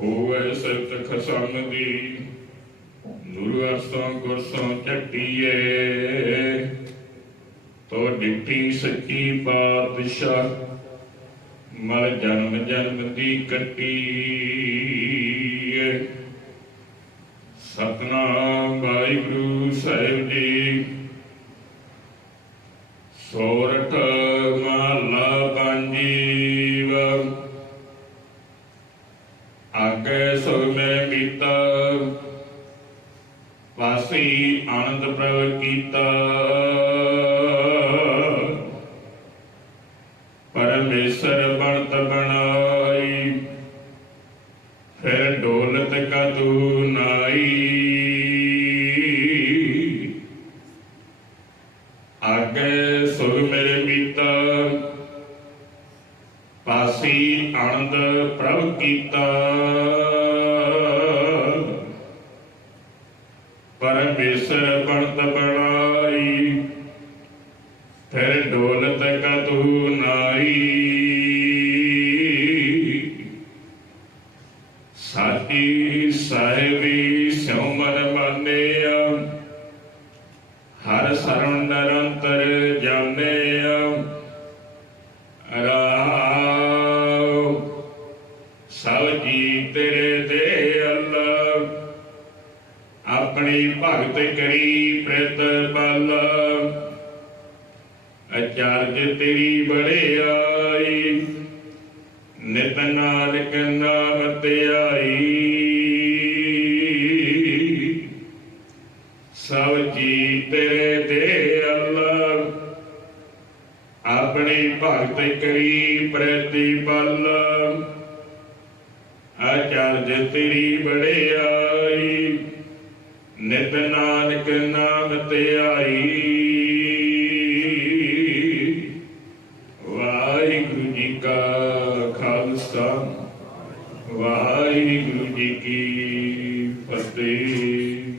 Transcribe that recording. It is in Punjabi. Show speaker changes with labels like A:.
A: ਹੋਵੇ ਸਤ ਖਸਮ ਦੀ ਨੂਰ ਅਰਸੋਂ ਗੁਰਸੋਂ ਚੱਟੀਏ ਤੋ ਡਿੱਠੀ ਸੱਚੀ ਪਾਤਸ਼ਾਹ ਮਰ ਜਨਮ ਜਨਮ ਦੀ ਕੱਟੀ ਸਤਨਾਮ ਵਾਹਿਗੁਰੂ ਸਾਹਿਬ ਜੀ। ਸੋਰਠ ਸੁਖ ਸੋ ਮੈਂ ਕੀਤਾ, ਵਾਸੀ ਆਨੰਦ ਪ੍ਰਭ ਕੀਤਾ। ਪਰਮੇਸ਼ਰ ਬਣਤ ਬਣਾਈ, ਫਿਰ ਡੋਲਤ ਕਦੂ ਨਾਈ। ਆਗੇ ਸੁਖ ਮੇਰੇ ਮੀਤਾ ਪਾਸੀ ਆਨੰਦ ਪ੍ਰਭ ਕੀਤਾ। ਪਰਮੇਸ਼ਰ ਬਣਤ ਬਣਾਈ, ਫਿਰ ਡੋਲਤ ਕਤੂ ਨਾਈ? ਸਾਡੀ ਸਾਹਿਬੀ ਸਿਉ ਮਨ ਮਾਨਿਆ, ਹਰ ਸਰਣ ਨਿਰੰਤਰ ਸਭ ਜੀ ਤੇਰੇ ਦੇ ਅੱਲਾ। ਆਪਣੀ ਭਗਤ ਕਰੀ ਪ੍ਰਤ ਬਲ। ਅਚਾਰਜ ਤੇਰੀ ਬੜਿਆਈ ਨਿਤ ਨਾਨਕ ਨਾਮ ਧਿਆਈ ਸਭ ਜੀ ਤੇਰੇ ਦੇ ਅੱਲਾ। ਆਪਣੀ ਭਗਤ ਕਰੀ ਪ੍ਰਤੀਪਲ ਆਚਾਰਜ ਤੇਰੀ ਬੜਿਆਈ ਨਿਤ ਨਾਨਕ ਨਾਮ ਆਈ। ਵਾਹਿਗੁਰੂ ਜੀ ਕਾ ਖਾਲਸਾ, ਵਾਹਿਗੁਰੂ ਜੀ ਕੀ ਫਤਿਹ।